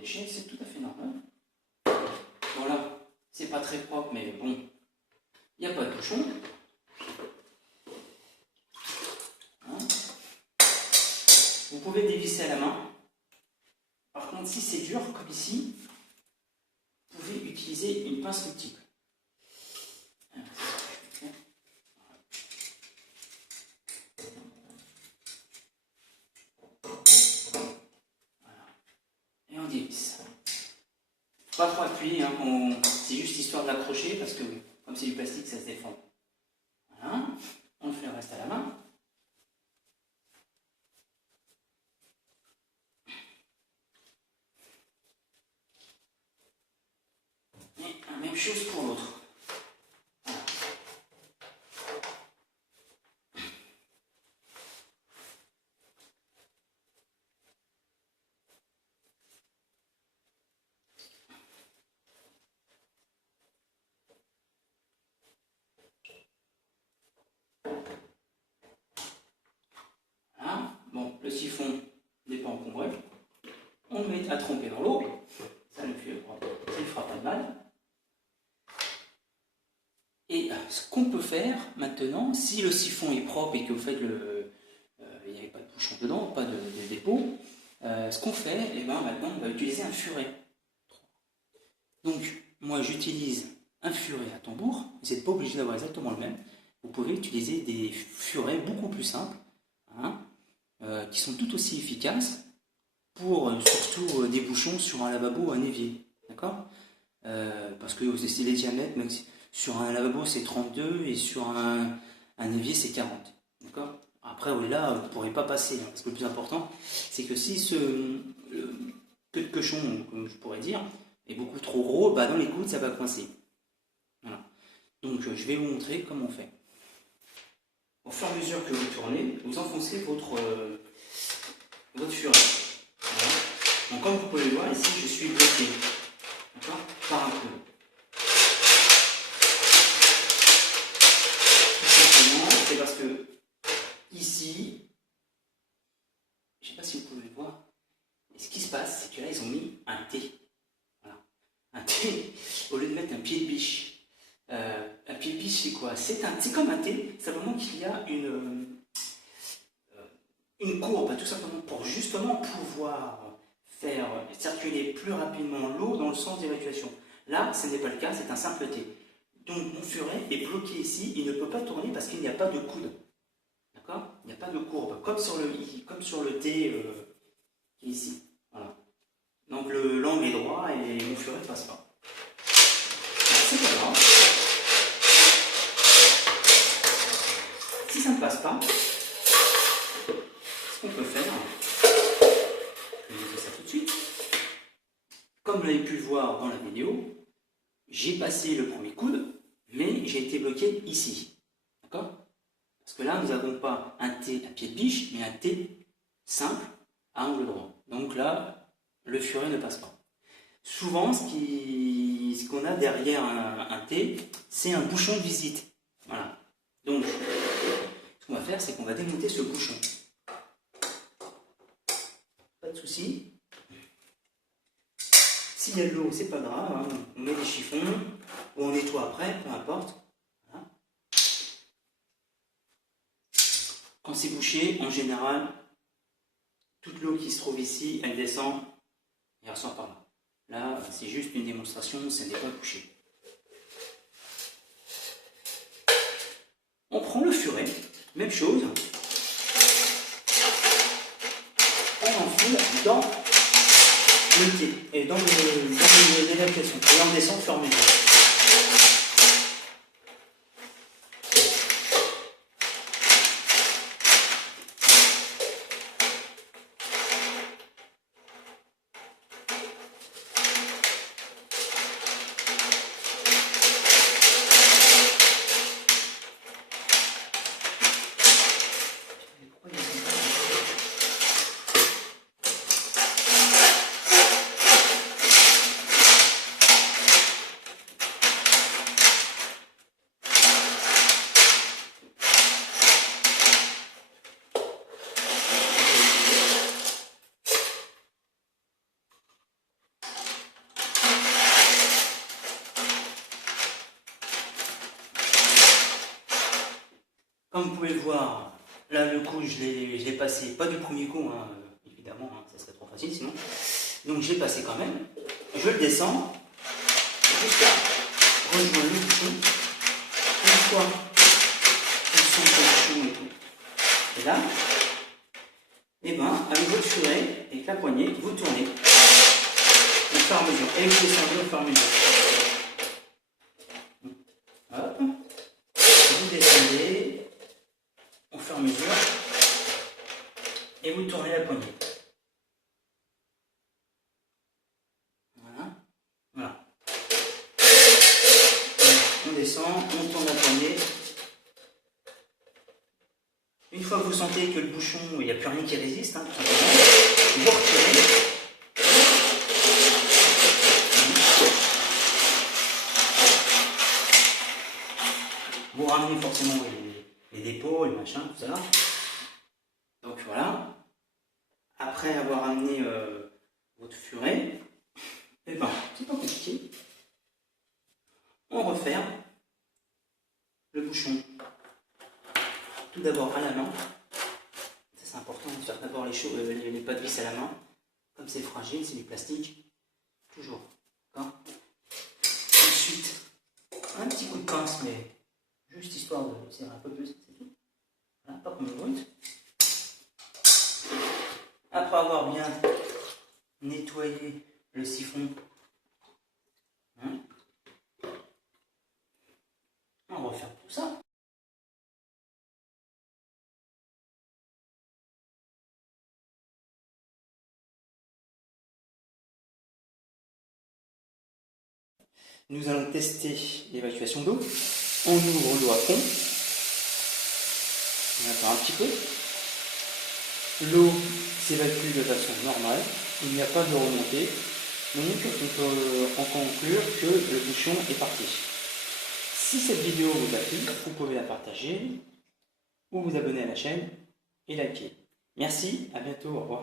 déchets, c'est tout à fait normal. Bon là, c'est pas très propre, mais bon, il n'y a pas de bouchon. Hein. Vous pouvez dévisser à la main. Par contre, si c'est dur, comme ici, vous pouvez utiliser une pince multiple. Et on dévisse. Pas trop appuyer, hein, c'est juste histoire de l'accrocher parce que comme c'est du plastique, ça se défend. Voilà, on fait le reste à la main. Et la même chose pour l'autre. Voilà. Bon, le siphon n'est pas encombré. On le met à tremper dans l'eau. Ça ne fera pas de mal. Et ce qu'on peut faire maintenant, si le siphon est propre et que vous faites il n'y avait pas de bouchon dedans, pas de dépôt, ce qu'on fait, et ben maintenant on va utiliser un furet. Donc moi j'utilise un furet à tambour, vous n'êtes pas obligé d'avoir exactement le même. Vous pouvez utiliser des furets beaucoup plus simples, hein, qui sont tout aussi efficaces pour surtout des bouchons sur un lavabo ou un évier. D'accord, parce que c'est les diamètres, même si sur un lavabo c'est 32 et sur un évier c'est 40. D'accord. Après là vous ne pourrez pas passer, hein, parce que le plus important c'est que si ce queue de cochon, comme je pourrais dire, est beaucoup trop gros, bah dans les coudes ça va coincer. Voilà. Donc je vais vous montrer comment on fait. Au fur et à mesure que vous tournez, vous enfoncez votre furet. Voilà. Donc comme vous pouvez le voir ici, je suis bloqué, d'accord, par un coude. C'est parce que ici, je ne sais pas si vous pouvez le voir, mais ce qui se passe, c'est que là, ils ont mis un T. Voilà. Un T, au lieu de mettre un pied de biche. Un pied de biche, c'est quoi? C'est comme un T, simplement qu'il y a une courbe, tout simplement, pour justement pouvoir faire circuler plus rapidement l'eau dans le sens d'évacuation. Là, ce n'est pas le cas, c'est un simple T. Donc mon furet est bloqué ici, il ne peut pas tourner parce qu'il n'y a pas de coude. D'accord? Il n'y a pas de courbe, comme sur le T qui est ici. Voilà. Donc l'angle est droit et mon furet ne passe pas. C'est pas grave. Si ça ne passe pas, ce qu'on peut faire, je vais montrer ça tout de suite. Comme vous l'avez pu le voir dans la vidéo, j'ai passé le premier coude, mais j'ai été bloqué ici. D'accord? Parce que là, nous n'avons pas un T à pied de biche, mais un T simple à angle droit. Donc là, le furet ne passe pas. Souvent, ce qu'on a derrière un T, c'est un bouchon de visite. Voilà. Donc, ce qu'on va faire, c'est qu'on va démonter ce bouchon. Pas de souci. S'il y a de l'eau, c'est pas grave, hein. On met des chiffons, ou on nettoie après, peu importe. Voilà. Quand c'est bouché, en général, toute l'eau qui se trouve ici, elle descend et ressort par là. Là, c'est juste une démonstration, ça n'est pas bouché. On prend le furet, même chose. On enfoule dans le T et dans l'évacuation. Et on descend au fur et à mesure. Comme vous pouvez le voir, là le coup je l'ai passé, pas du premier coup, hein, évidemment, hein, ça serait trop facile sinon. Donc je l'ai passé quand même. Je le descends jusqu'à rejoindre le bouchon. Une fois on sent le bouchon et tout. Et là, et ben avec votre furet, avec la poignée, vous tournez au fur et à mesure. Et vous descendez au fur et à mesure. Hop. Vous descendez au fur et à mesure et vous tournez la poignée. Voilà. Voilà. On descend, on tourne la poignée. Une fois que vous sentez que le bouchon, il n'y a plus rien qui résiste, hein, tout simplement, vous retirez. Vous ramenez forcément les dépôts, les machins, tout ça. Donc voilà. Après avoir amené votre furet, et ben, c'est pas compliqué. On referme le bouchon. Tout d'abord à la main. Ça c'est important de faire d'abord les pas de vis à la main. Comme c'est fragile, c'est du plastique. Toujours. Ensuite, un petit coup de pince, mais juste histoire de serrer un peu plus, c'est tout. Voilà, pas comme le brut. Après avoir bien nettoyé le siphon, on referme tout ça. Nous allons tester l'évacuation d'eau. On ouvre l'eau à fond. On attend un petit peu. L'eau s'évacue de façon normale. Il n'y a pas de remontée. Donc on peut en conclure que le bouchon est parti. Si cette vidéo vous a plu, vous pouvez la partager ou vous abonner à la chaîne et liker. Merci, à bientôt, au revoir.